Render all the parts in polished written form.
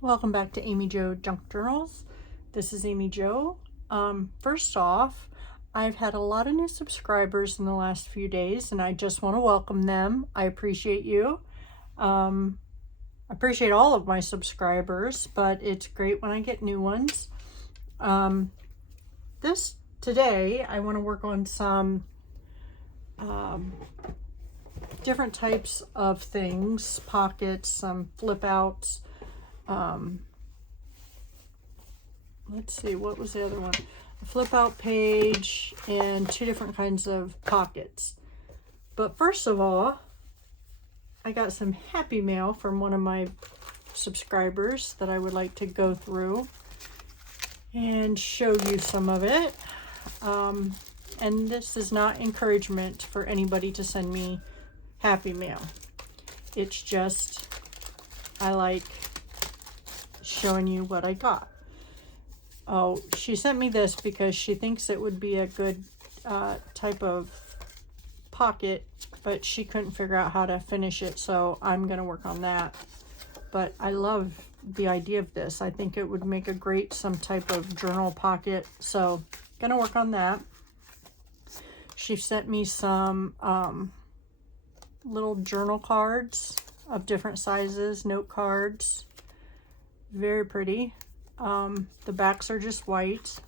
Welcome back to Amy Jo Junk Journals. This is Amy Jo. First off, I've had a lot of new subscribers in the last few days, and I just want to welcome them. I appreciate you. I appreciate all of my subscribers, but it's great when I get new ones. Today, I want to work on some different types of things, pockets, some flip outs. Let's see, what was the other one? A flip out page and two different kinds of pockets. But first of all, I got some happy mail from one of my subscribers that I would like to go through and show you some of it. And this is not encouragement for anybody to send me happy mail. It's just, I like showing you what I got. Oh, she sent me this because she thinks it would be a good type of pocket, but she couldn't figure out how to finish it, so I'm going to work on that. But I love the idea of this. I think it would make a great some type of journal pocket, so going to work on that. She sent me some little journal cards of different sizes, note cards. Very pretty. The backs are just white.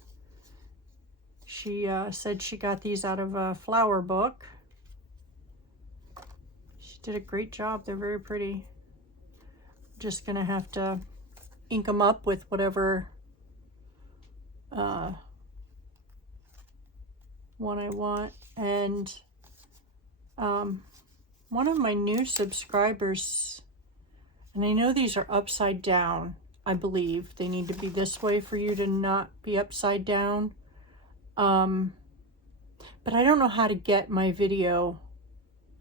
She said she got these out of a flower book. She did a great job. They're very pretty. Just gonna have to ink them up with whatever one I want. And one of my new subscribers, and I know these are upside down, I believe they need to be this way for you to not be upside down. But I don't know how to get my video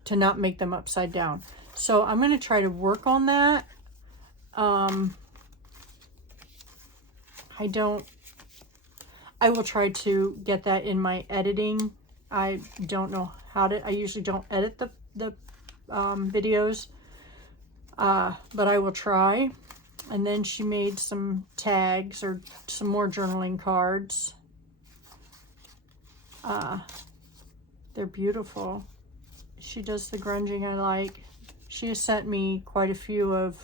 to not make them upside down. So I'm going to try to work on that. I will try to get that in my editing. I don't know how to, I usually don't edit the videos, but I will try. And then she made some tags or some more journaling cards. They're beautiful. She does the grunging I like. She has sent me quite a few of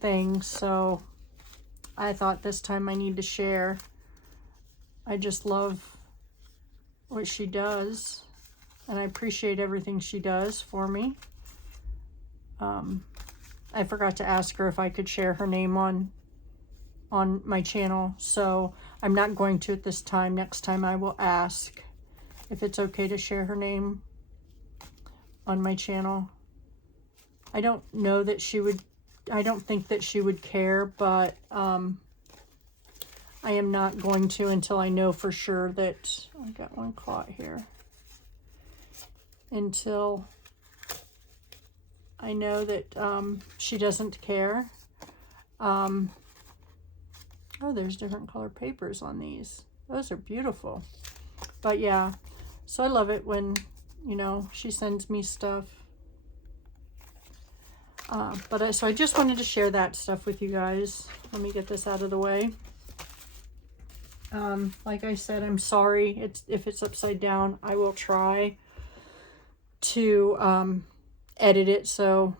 things, so I thought this time I need to share. I just love what she does, and I appreciate everything she does for me. I forgot to ask her if I could share her name on my channel, so I'm not going to at this time. Next time I will ask if it's okay to share her name on my channel. I don't know that she would, I don't think that she would care, but I am not going to until I know for sure that, I got one caught here, until I know that she doesn't care. Oh, there's different color papers on these. Those are beautiful. But yeah, so I love it when, you know, she sends me stuff. So I just wanted to share that stuff with you guys. Let me get this out of the way. Like I said, I'm sorry if it's upside down. I will try to edit it. So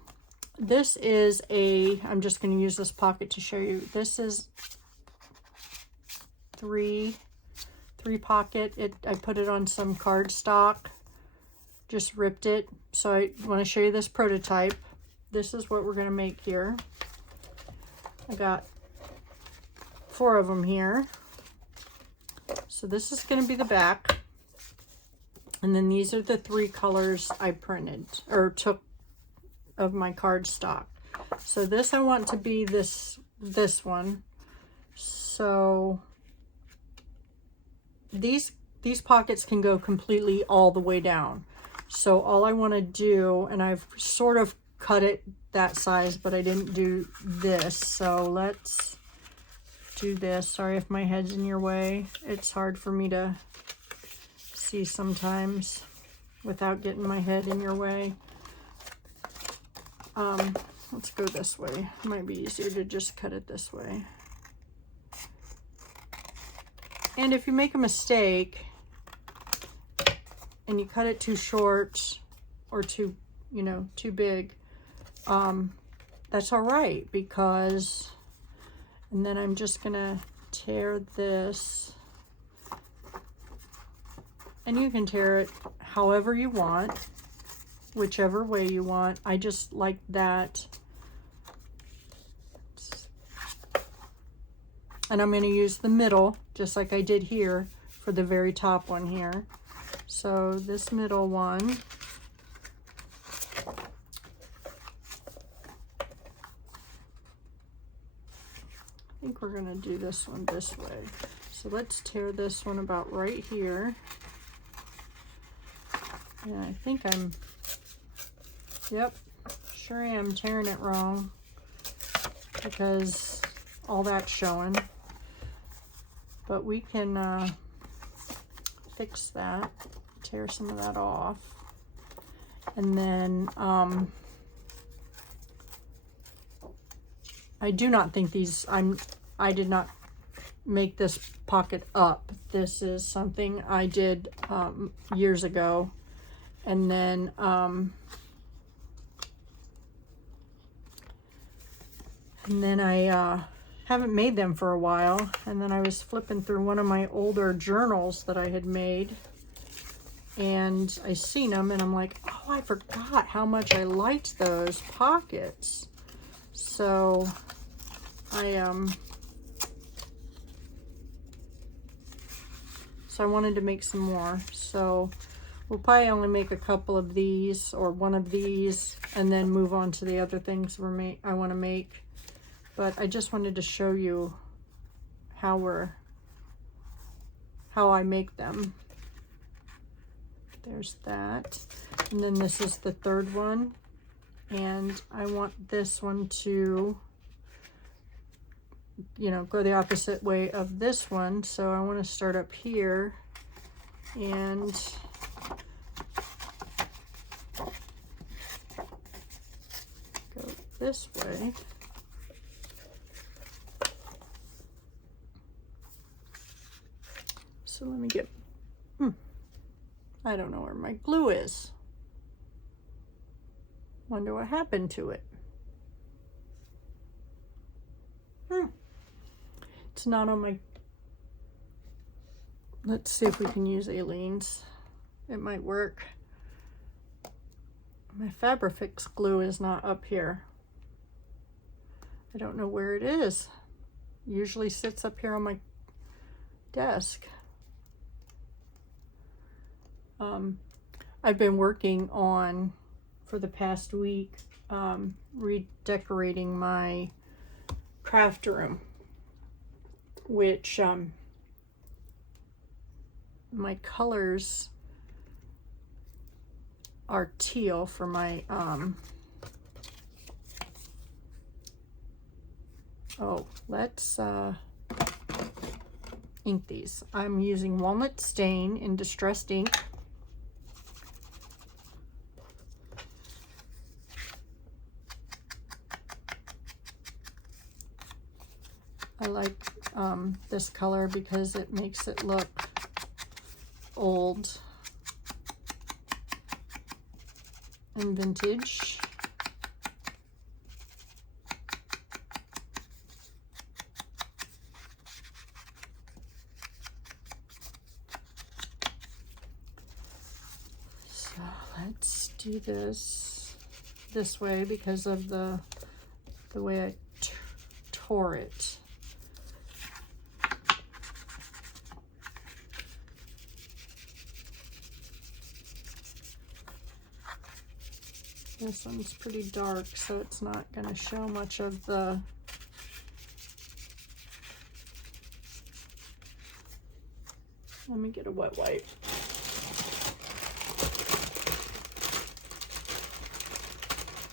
this is I'm just going to use this pocket to show you. This is three pocket. I put it on some cardstock, just ripped it. So I want to show you this prototype. This is what we're going to make here. I got 4 of them here. So this is going to be the back. And then these are the 3 colors I printed or took of my cardstock. So this I want to be this one. So these pockets can go completely all the way down. So all I want to do, and I've sort of cut it that size, but I didn't do this. So let's do this. Sorry if my head's in your way. It's hard for me to see sometimes without getting my head in your way. let's go this way. It might be easier to just cut it this way. And if you make a mistake and you cut it too short or too, you know, too big, that's all right, because, and then I'm just gonna tear this, and you can tear it however you want, whichever way you want. I just like that. And I'm going to use the middle, just like I did here, for the very top one here. So this middle one, I think we're going to do this one this way. So let's tear this one about right here. And I think I'm, yep, sure am tearing it wrong, because all that's showing. But we can fix that, tear some of that off. And then I do not think these, I did not make this pocket up. This is something I did years ago. And then I haven't made them for a while. And then I was flipping through one of my older journals that I had made, and I seen them, and I'm like, oh, I forgot how much I liked those pockets. So I wanted to make some more. So we'll probably only make a couple of these or one of these, and then move on to the other things I want to make. But I just wanted to show you how I make them. There's that. And then this is the third one. And I want this one to, you know, go the opposite way of this one. So I want to start up here and go this way. So let me get, I don't know where my glue is. Wonder what happened to it. It's not on my, let's see if we can use Aleene's. It might work. My Fabrifix glue is not up here. I don't know where it is. It usually sits up here on my desk. I've been working on, for the past week, redecorating my craft room, which my colors are teal for my oh, let's ink these. I'm using Walnut Stain in Distressed Ink. I like this color because it makes it look old and vintage. So let's do this way because of the way I tore it. This one's pretty dark, so it's not going to show much of the let me get a wet wipe.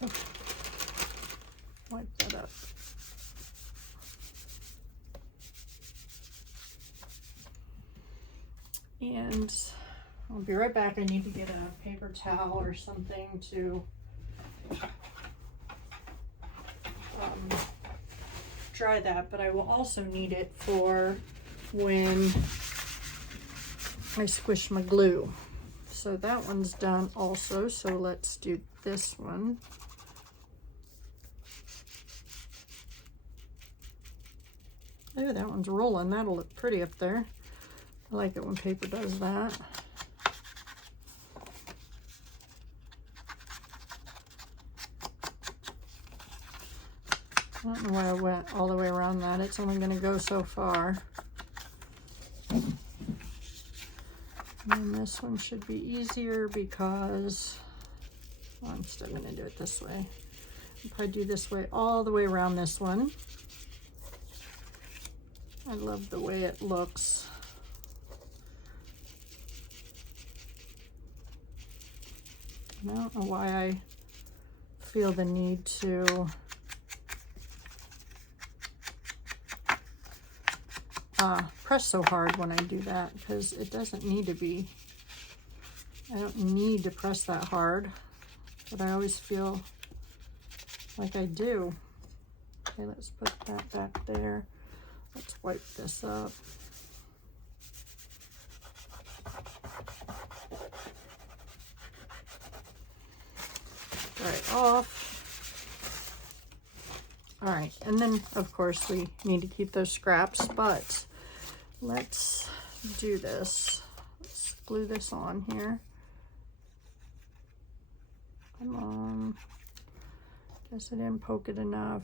Oh. Wipe that up. And I'll be right back. I need to get a paper towel or something to try that, but I will also need it for when I squish my glue. So that one's done also, so let's do this one. Ooh, that one's rolling. That'll look pretty up there. I like it when paper does that. I don't know why I went all the way around that. It's only going to go so far. And then this one should be easier because, well, I'm still going to do it this way. I'll probably do this way all the way around this one. I love the way it looks. I don't know why I feel the need to press so hard when I do that, because it doesn't need to be. I don't need to press that hard, but I always feel like I do. Okay, let's put that back there. Let's wipe this up. Right off. All right, and then of course we need to keep those scraps, but let's do this. Let's glue this on here. Come on. Guess I didn't poke it enough.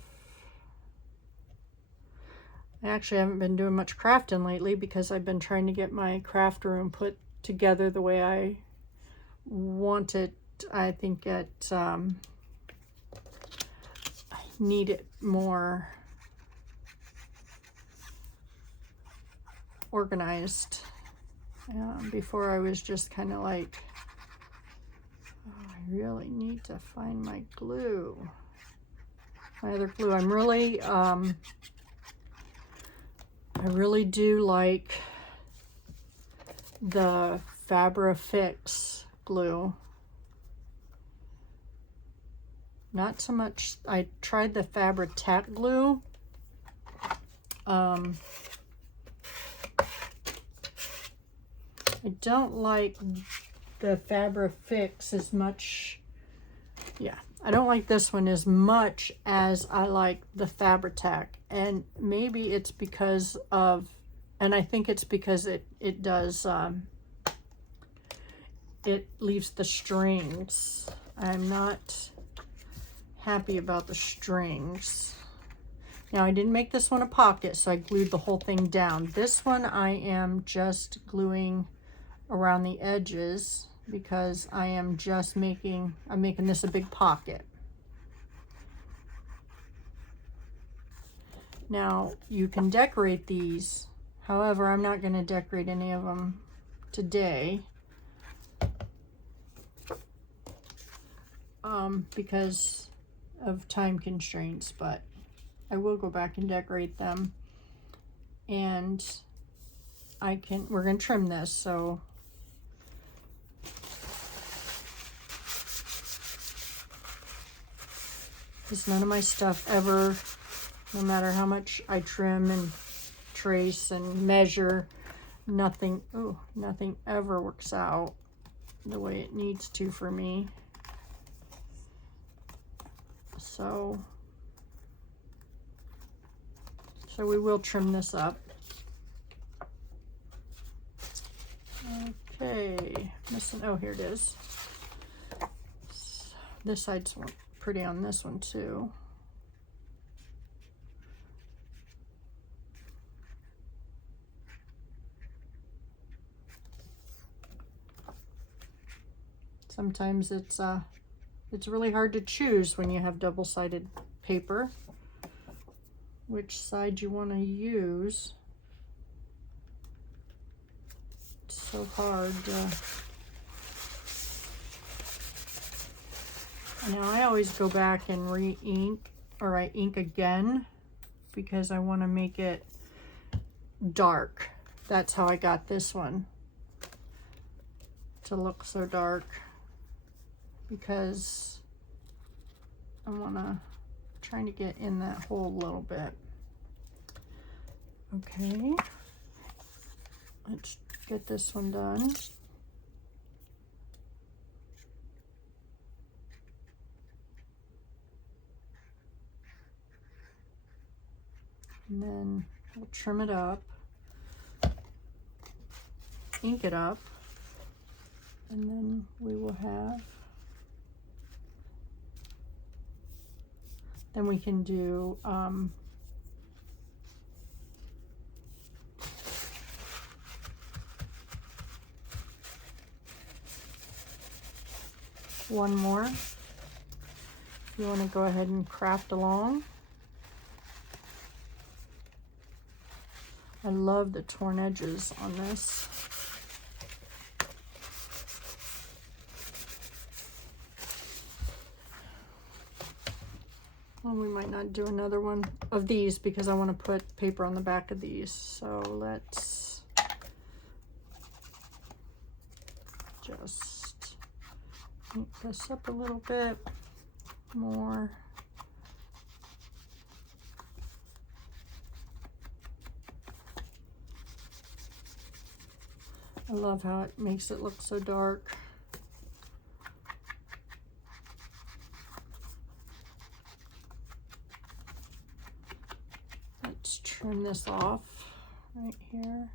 I actually haven't been doing much crafting lately because I've been trying to get my craft room put together the way I want it. I think it need it more organized. Before I was just kind of like, oh, I really need to find my glue. My other glue. I really do like the Fabri-Fix glue. Not so much, I tried the Fabri-Tac glue. I don't like the Fabri-Fix as much. Yeah, I don't like this one as much as I like the Fabri-Tac. And maybe it's because of, and I think it's because it does, it leaves the strings. I'm not happy about the strings. Now I didn't make this one a pocket, so I glued the whole thing down. This one I am just gluing around the edges because I am just making this a big pocket. Now you can decorate these, however I'm not going to decorate any of them today because of time constraints, but I will go back and decorate them. And we're going to trim this, so because none of my stuff ever, no matter how much I trim and trace and measure, nothing ever works out the way it needs to for me. So we will trim this up. Okay, missing, oh, here it is. This side's pretty on this one too. Sometimes it's really hard to choose when you have double-sided paper which side you want to use. It's so hard. Now I always go back and re-ink, or I ink again because I want to make it dark. That's how I got this one to look so dark, because I want to trying to get in that hole a little bit. Okay, let's get this one done. And then we'll trim it up, ink it up, and then we will have, then we can do one more. If you want to go ahead and craft along. I love the torn edges on this. Well, we might not do another one of these because I want to put paper on the back of these. So let's just ink this up a little bit more. I love how it makes it look so dark. Let's trim this off right here.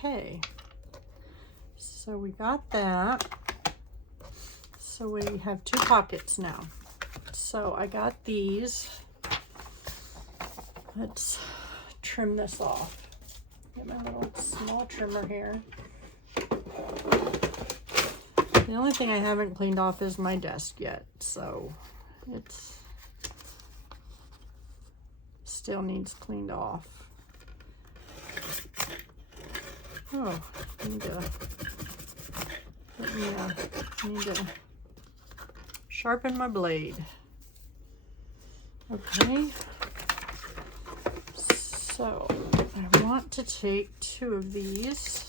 Okay, so we got that. So we have 2 pockets now. So I got these. Let's trim this off. Get my little small trimmer here. The only thing I haven't cleaned off is my desk yet, so it's still needs cleaned off. Oh, I need to sharpen my blade. Okay, so I want to take 2 of these,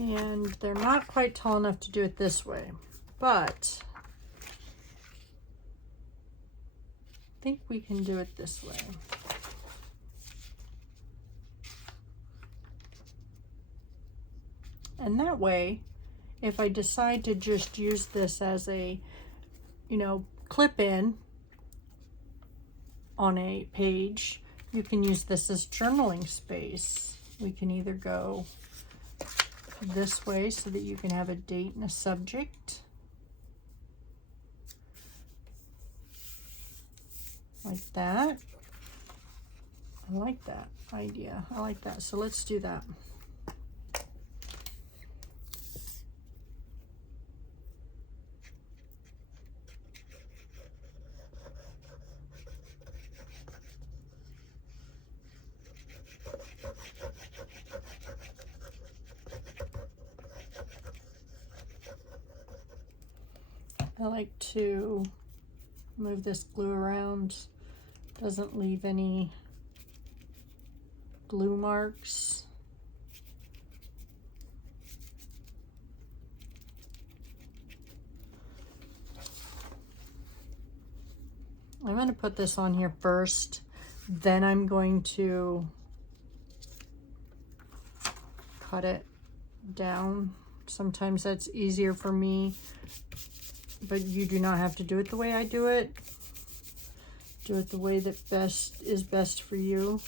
and they're not quite tall enough to do it this way, but I think we can do it this way. And that way, if I decide to just use this as a, clip in on a page, you can use this as journaling space. We can either go this way so that you can have a date and a subject, like that. I like that idea. I like that. So let's do that. I like to move this glue around, doesn't leave any glue marks. I'm going to put this on here first, then I'm going to cut it down. Sometimes that's easier for me, but you do not have to do it the way I do it. Do it the way that is best for you.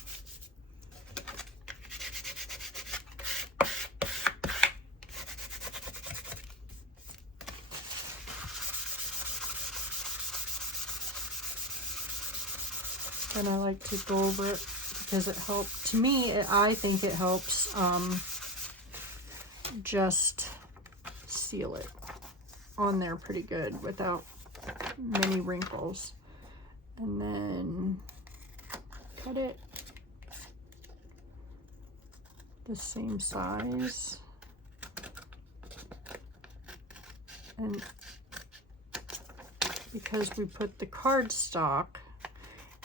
And I like to go over it because it helps. To me, I think it helps just seal it on there pretty good without many wrinkles. And then cut it the same size. And because we put the cardstock,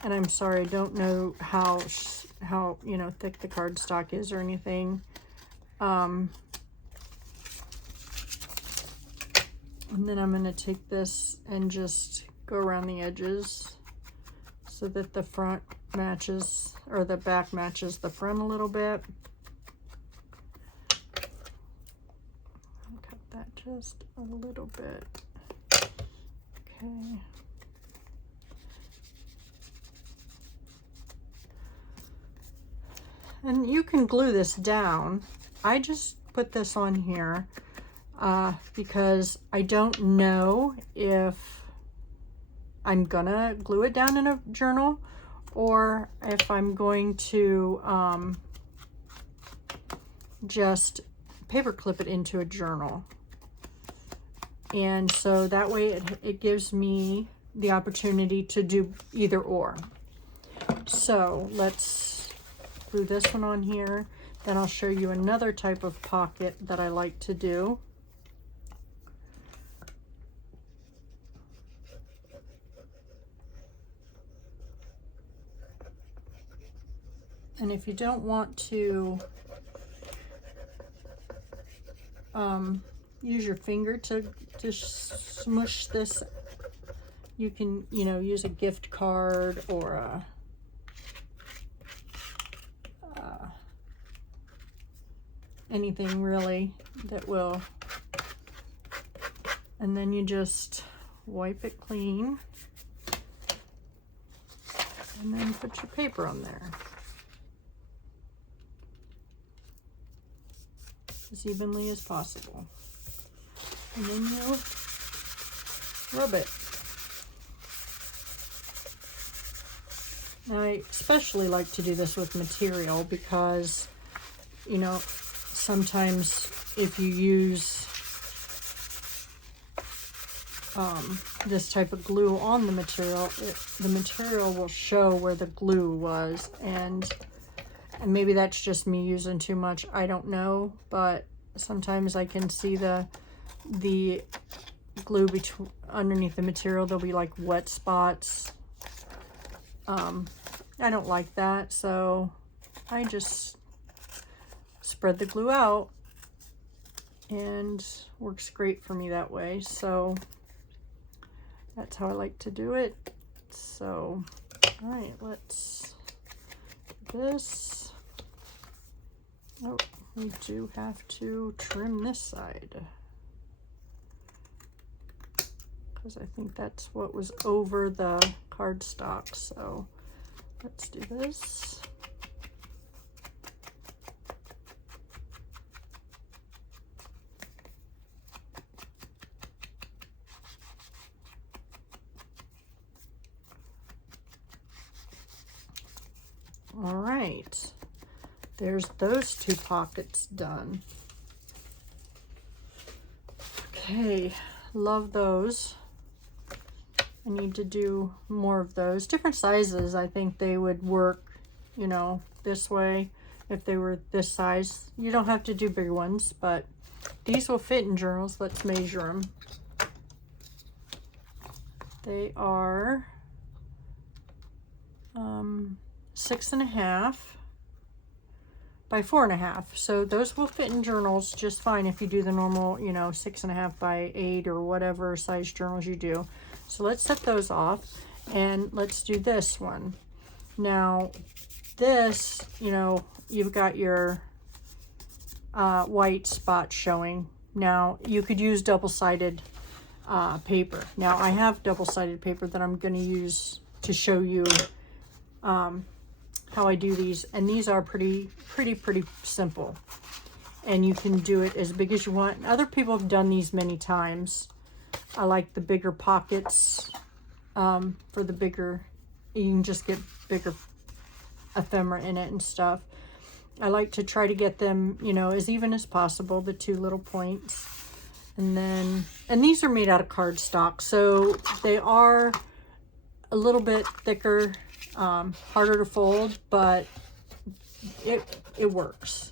And I'm sorry, I don't know how you know, thick the cardstock is or anything. And then I'm going to take this and just go around the edges so that the front matches, or the back matches the front a little bit. Cut that just a little bit. Okay. And you can glue this down. I just put this on here because I don't know if I'm gonna glue it down in a journal or if I'm going to just paper clip it into a journal. And so that way it gives me the opportunity to do either or. So let's glue this one on here. Then I'll show you another type of pocket that I like to do. And if you don't want to use your finger to smush this, you can, you know, use a gift card or a anything really that will, and then you just wipe it clean and then put your paper on there as evenly as possible, and then you rub it. Now I especially like to do this with material because, you know, sometimes if you use this type of glue on the material, the material will show where the glue was, and maybe that's just me using too much, I don't know, but sometimes I can see the glue underneath the material. There'll be like wet spots. I don't like that, so I just spread the glue out, and works great for me that way. So that's how I like to do it. So, all right, let's do this. Oh, we do have to trim this side because I think that's what was over the cardstock. So let's do this. All right, there's those two pockets done. Okay, love those. I need to do more of those. Different sizes, I think they would work, you know, this way if they were this size. You don't have to do big ones, but these will fit in journals. Let's measure them. They are 6.5 by 4.5. So those will fit in journals just fine if you do the normal, you know, 6.5 by 8 or whatever size journals you do. So let's set those off and let's do this one. Now this, you know, you've got your white spot showing. Now you could use double-sided paper. Now I have double-sided paper that I'm going to use to show you how I do these, and these are pretty simple, and you can do it as big as you want. Other people have done these many times. I like the bigger pockets for the bigger, you can just get bigger ephemera in it and stuff. I like to try to get them, you know, as even as possible, the two little points. And these are made out of cardstock, so they are a little bit thicker, harder to fold, but it works.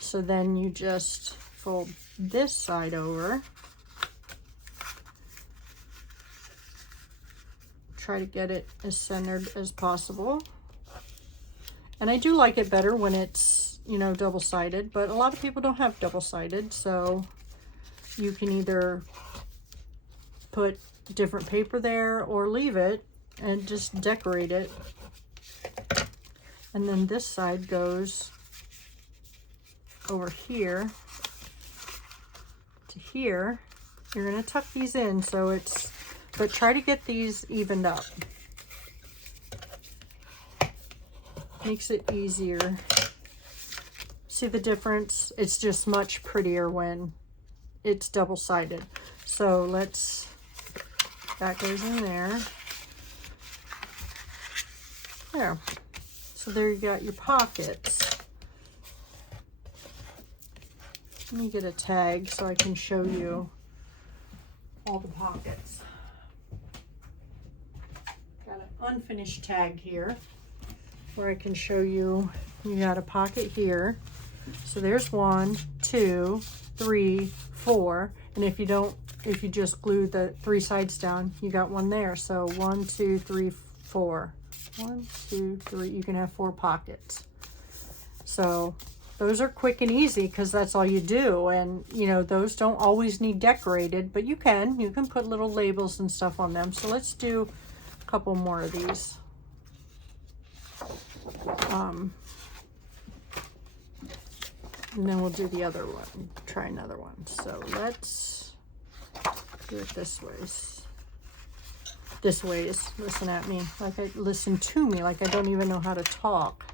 So then you just fold this side over, try to get it as centered as possible. And I do like it better when it's, you know, double-sided, but a lot of people don't have double-sided, so you can either put different paper there or leave it and just decorate it. And then this side goes over here to here. You're going to tuck these in so it's, but try to get these evened up. Makes it easier. See the difference? It's just much prettier when it's double-sided. So let's, that goes in there. There. So there you got your pockets. Let me get a tag so I can show you all the pockets. Got an unfinished tag here where I can show you. You got a pocket here. So there's 1, 2, 3, 4. And if you just glue the 3 sides down, you got one there. So 1, 2, 3, 4. 1, 2, 3. You can have 4 pockets. So those are quick and easy because that's all you do. And you know, those don't always need decorated, but you can put little labels and stuff on them. So let's do a couple more of these. And then we'll do the other one, try another one. So let's do it this way. This way is, listen at me, like listen to me, like I don't even know how to talk.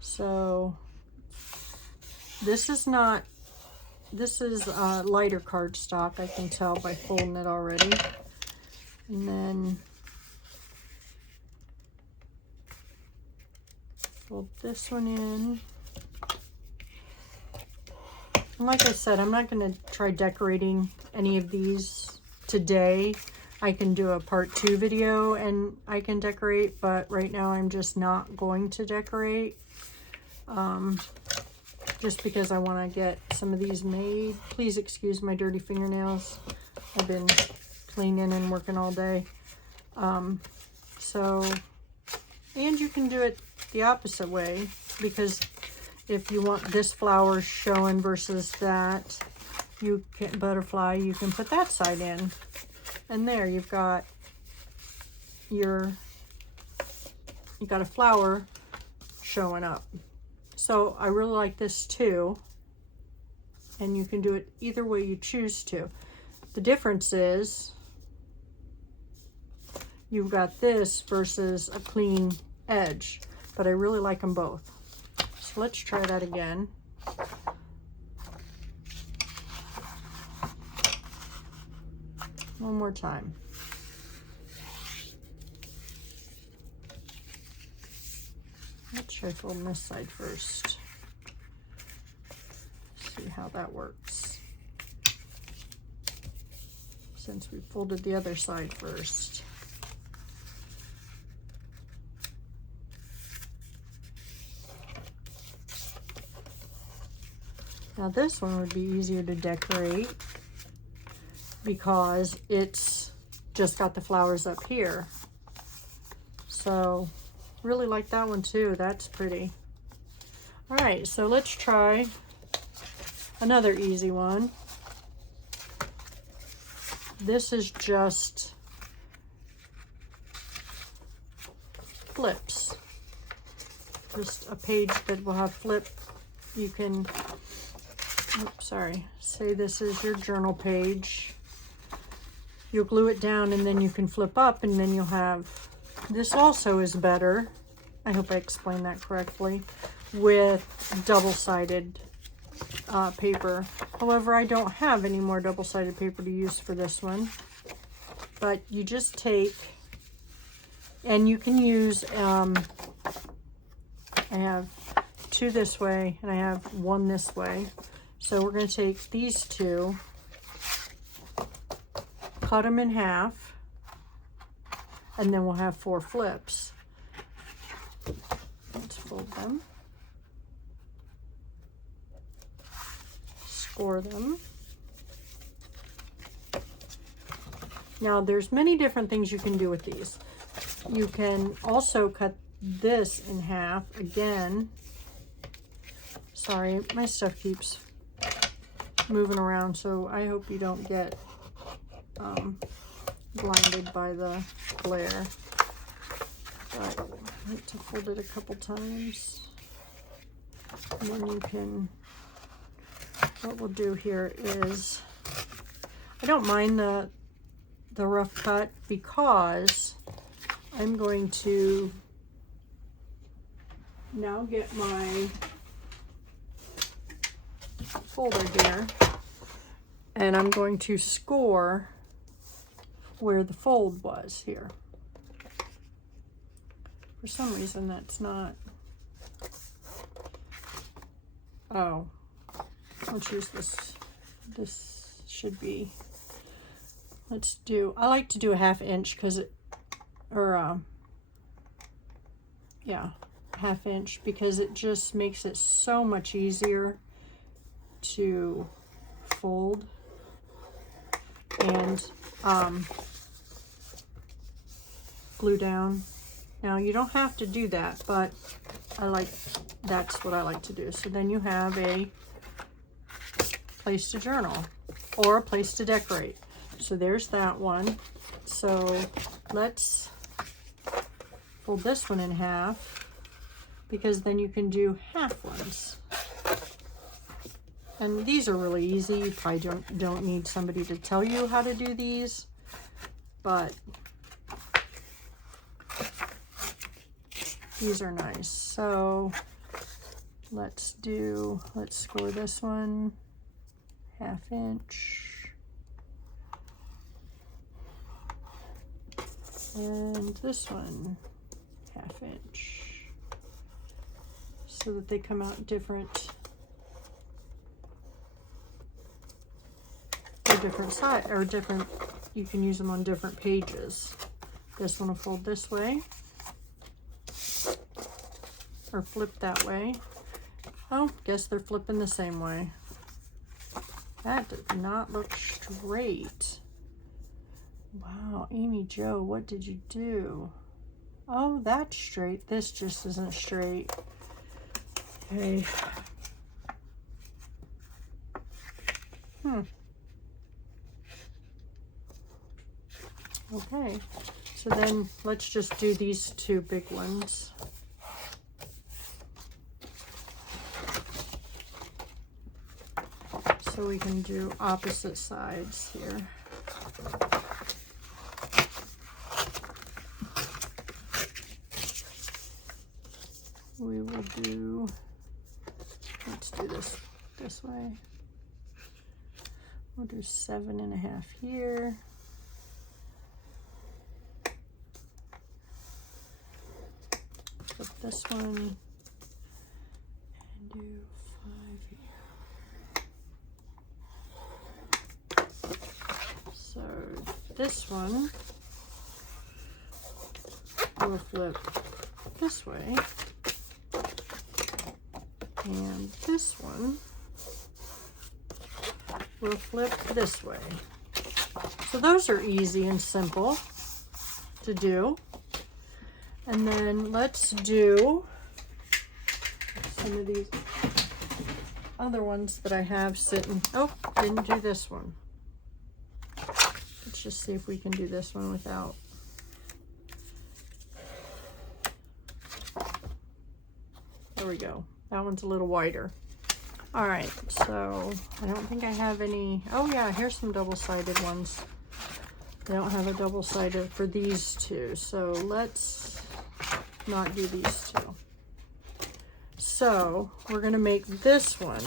So this is lighter cardstock, I can tell by folding it already. And then fold this one in. And like I said, I'm not going to try decorating any of these today. I can do a part 2 video and I can decorate, but right now I'm just not going to decorate. Just because I want to get some of these made. Please excuse my dirty fingernails. I've been cleaning and working all day. And you can do it the opposite way, because if you want this flower showing versus that, you can butterfly, you can put that side in. And there you've got you got a flower showing up. So I really like this too. And you can do it either way you choose to. The difference is you've got this versus a clean edge, but I really like them both. So let's try that again. One more time. Let's try folding this side first. See how that works. Since we folded the other side first. Now this one would be easier to decorate because it's just got the flowers up here. So really like that one too. That's pretty. All right, so let's try another easy one. This is just flips. Just a page that will have flip. You can, oops, sorry, say this is your journal page. You'll glue it down and then you can flip up and then you'll have, this also is better, I hope I explained that correctly, with double-sided paper. However, I don't have any more double-sided paper to use for this one. But you just take, and you can use, I have 2 this way and I have 1 this way. So we're going to take these 2, cut them in half, and then we'll have 4 flips. Let's fold them, score them, Now there's many different things you can do with these. You can also cut this in half again. Sorry, my stuff keeps moving around, so I hope you don't get blinded by the glare. But I like to fold it a couple times. And then you can, what we'll do here is, I don't mind the rough cut because I'm going to now get my folder here, and I'm going to score where the fold was here. For some reason that's not, oh, let's use this. This should be, let's do, I like to do a 1/2 inch because it, or yeah, 1/2 inch, because it just makes it so much easier to fold and glue down. Now you don't have to do that, but that's what I like to do. So then you have a place to journal or a place to decorate. So there's that one. So let's fold this one in half, because then you can do half ones. And these are really easy. You probably don't need somebody to tell you how to do these, but these are nice. So let's score this one 1/2 inch. And this one 1/2 inch. So that they come out different. Different side or different, you can use them on different pages. This one will fold this way or flip that way. Oh, guess they're flipping the same way. That did not look straight. Wow, Amy Jo, what did you do? Oh, that's straight. This just isn't straight. Okay. Okay, so then let's just do these two big ones. So we can do opposite sides here. We will do, let's do this way. We'll do 7.5 here. Flip this one and do 5 here. So this one will flip this way, and this one will flip this way. So those are easy and simple to do. And then let's do some of these other ones that I have sitting. Oh, didn't do this one. Let's just see if we can do this one without. There we go. That one's a little wider. All right, so I don't think I have any. Oh yeah, here's some double-sided ones. I don't have a double-sided for these two, so let's not do these two. So we're gonna make this one,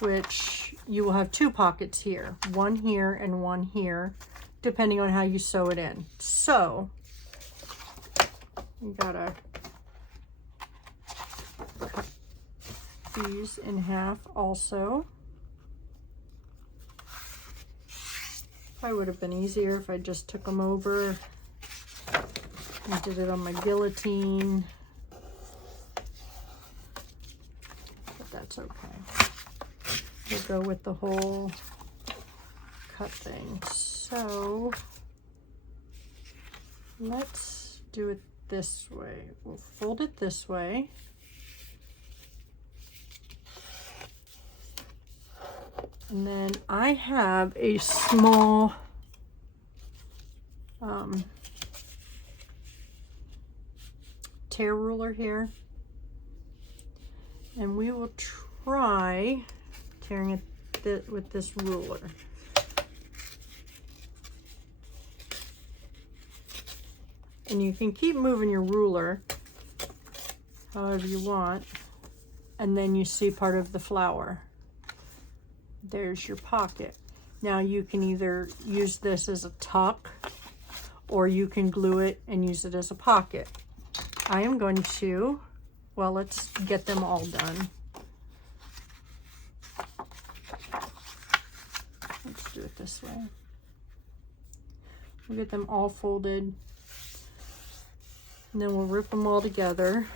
which you will have two pockets here, one here and one here, depending on how you sew it in. So you gotta cut these in half also. Probably would have been easier if I just took them over and did it on my guillotine, but that's okay. We'll go with the whole cut thing. So let's do it this way. We'll fold it this way. And then I have a small tear ruler here. And we will try tearing it with this ruler. And you can keep moving your ruler however you want. And then you see part of the flower. There's your pocket. Now you can either use this as a tuck or you can glue it and use it as a pocket. I am going to, well, let's get them all done. Let's do it this way. We'll get them all folded. And then we'll rip them all together.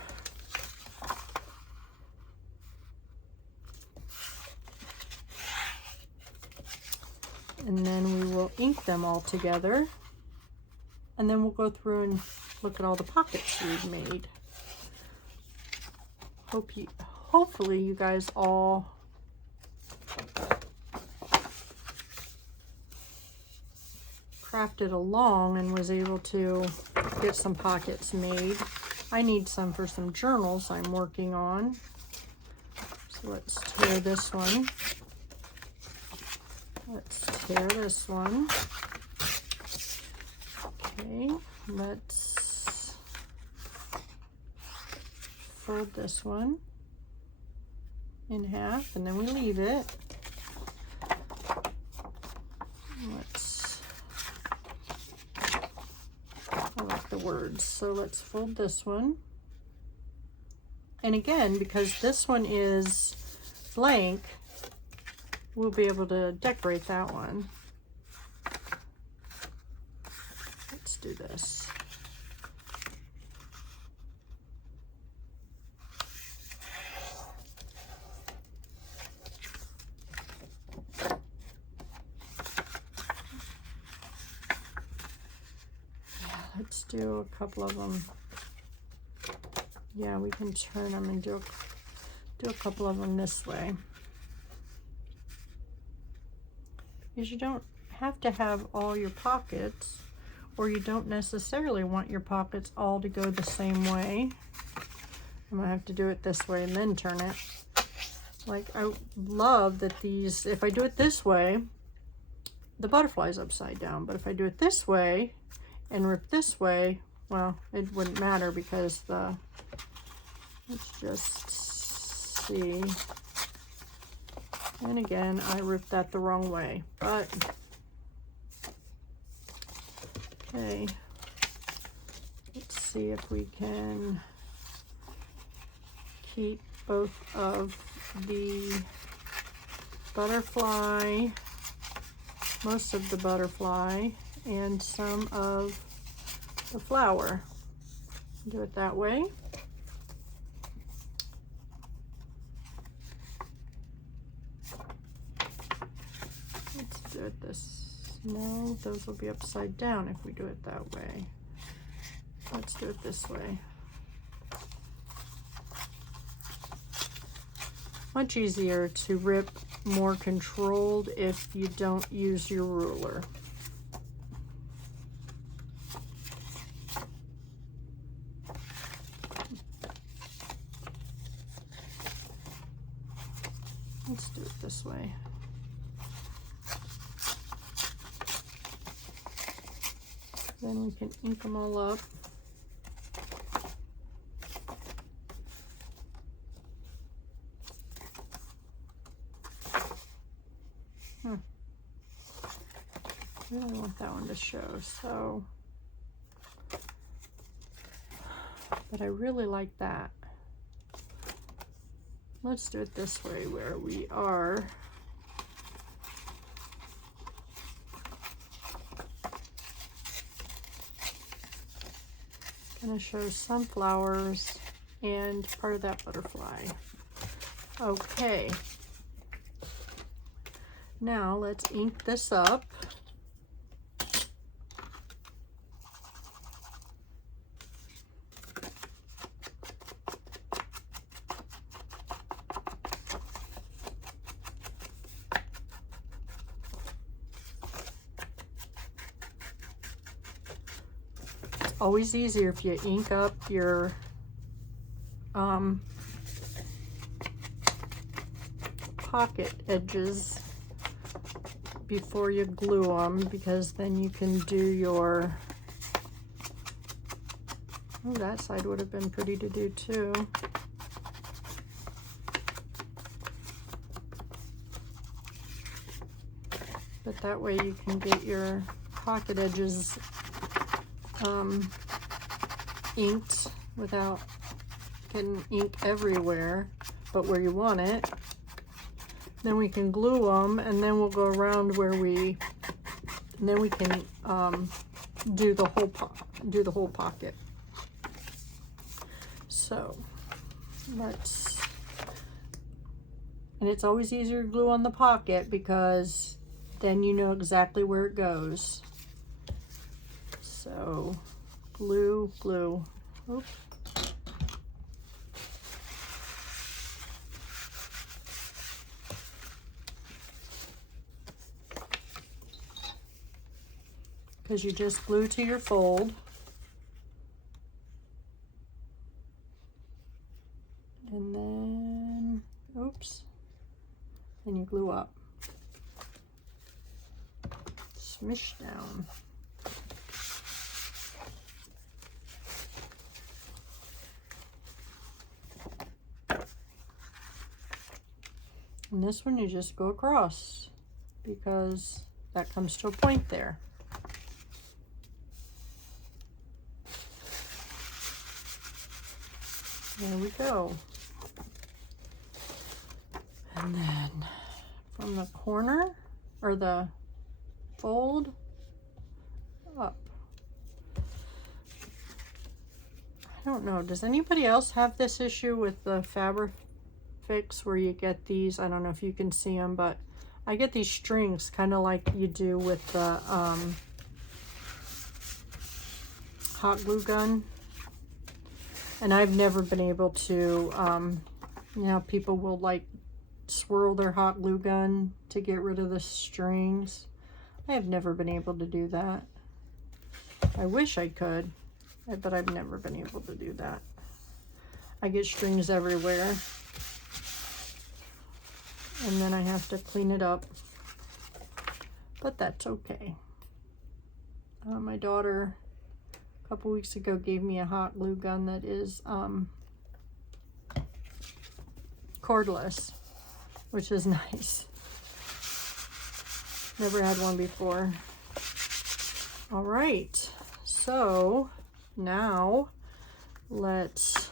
And then we will ink them all together. And then we'll go through and look at all the pockets we've made. Hopefully you guys all crafted along and was able to get some pockets made. I need some for some journals I'm working on. So let's tear this one. Let's tear this one. Okay, let's fold this one in half and then we leave it. I like the words, so let's fold this one. And again, because this one is blank, we'll be able to decorate that one. Let's do this. Let's do a couple of them. Yeah, we can turn them and do a couple of them this way. Because you don't have to have all your pockets, or you don't necessarily want your pockets all to go the same way. I'm gonna have to do it this way and then turn it. Like, I love that these, if I do it this way, the butterfly's upside down, but if I do it this way and rip this way, well, it wouldn't matter because let's just see. And again, I ripped that the wrong way, but okay. Let's see if we can keep both of the butterfly, most of the butterfly, and some of the flower. Do it that way. Let's do it this. No, those will be upside down if we do it that way. Let's do it this way. Much easier to rip, more controlled if you don't use your ruler. Let's do it this way. Then we can ink them all up. I really want that one to show, so, but I really like that. Let's do it this way where we are gonna show some flowers and part of that butterfly. Okay, now let's ink this up. always easier if you ink up your pocket edges before you glue them, because then you can do your, oh, that side would have been pretty to do too. But that way you can get your pocket edges inked without getting ink everywhere, but where you want it. Then we can glue them, and then we'll go around where we, and then we can do the whole pocket. So let's, and it's always easier to glue on the pocket because then you know exactly where it goes. So glue, glue. Oops. Because you just glue to your fold. And then, oops, then you glue up. Smish down. And this one you just go across because that comes to a point there. There we go. And then from the corner or the fold up. I don't know, does anybody else have this issue with the Fabrifix where you get these? I don't know if you can see them, but I get these strings kind of like you do with the hot glue gun. And I've never been able to, you know, people will like swirl their hot glue gun to get rid of the strings. I have never been able to do that. I wish I could, but I've never been able to do that. I get strings everywhere. And then I have to clean it up. But that's okay. My daughter a couple weeks ago gave me a hot glue gun that is cordless, which is nice. Never had one before. All right, so now let's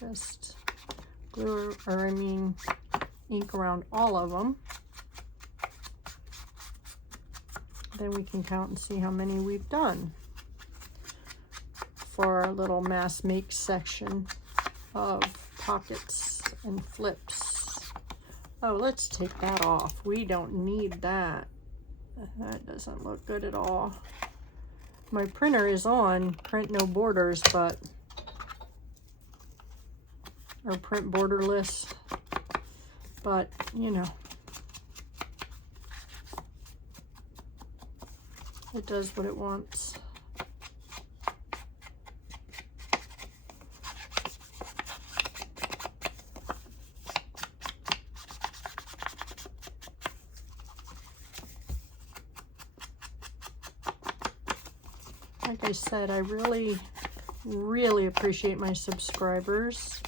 just glue, or I mean ink around all of them. Then we can count and see how many we've done for our little mass make section of pockets and flips. Oh, let's take that off. We don't need that. That doesn't look good at all. My printer is on print no borders, but, or print borderless, but you know, it does what it wants. Like I said, I really, really appreciate my subscribers.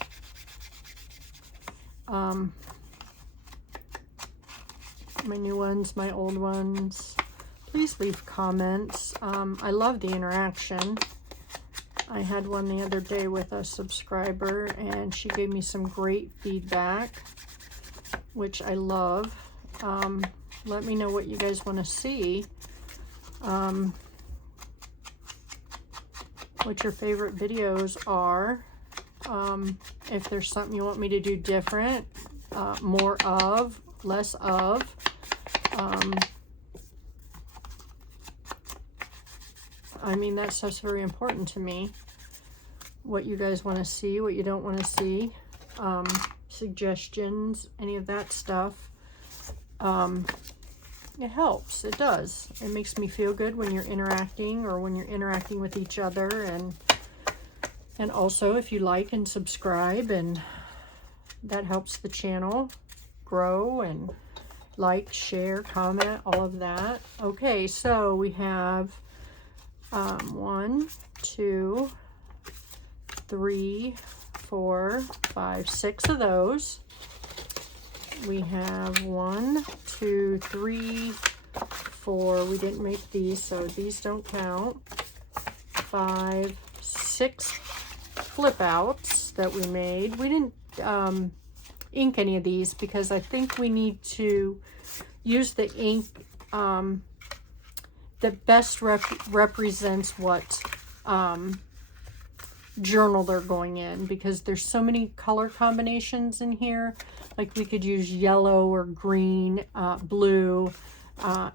My new ones, my old ones. Please leave comments. I love the interaction. I had one the other day with a subscriber and she gave me some great feedback, which I love. Let me know what you guys want to see. What your favorite videos are. If there's something you want me to do different, more of, less of. I mean, that stuff's very important to me. What you guys want to see, what you don't want to see, suggestions, any of that stuff. it helps. It does. It makes me feel good when you're interacting, or when you're interacting with each other. And also, if you like and subscribe, and that helps the channel grow, and like, share, comment, all of that. Okay, so we have 1, 2, 3, 4, 5, 6 of those. We have 1, 2, 3, 4. We didn't make these, so these don't count. 5, 6 flip outs that we made. We didn't ink any of these because I think we need to use the ink that best represents what journal they're going in, because there's so many color combinations in here. Like we could use yellow or green, blue,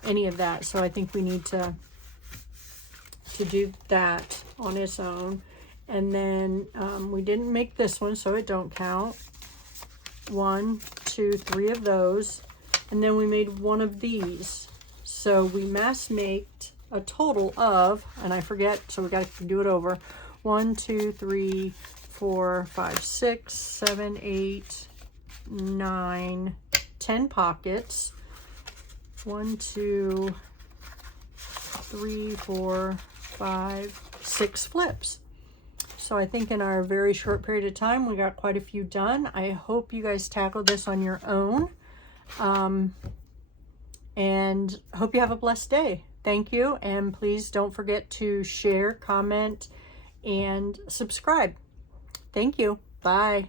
any of that. So I think we need to do that on its own. And then we didn't make this one, so it don't count. 1, 2, 3 of those. And then we made one of these. So we mass maked a total of, and I forget, so we got to do it over. 1, 2, 3, 4, 5, 6, 7, 8, 9, 10 pockets. 1, 2, 3, 4, 5, 6 flips. So I think in our very short period of time, we got quite a few done. I hope you guys tackle this on your own. And hope you have a blessed day. Thank you. And please don't forget to share, comment, and subscribe. Thank you. Bye.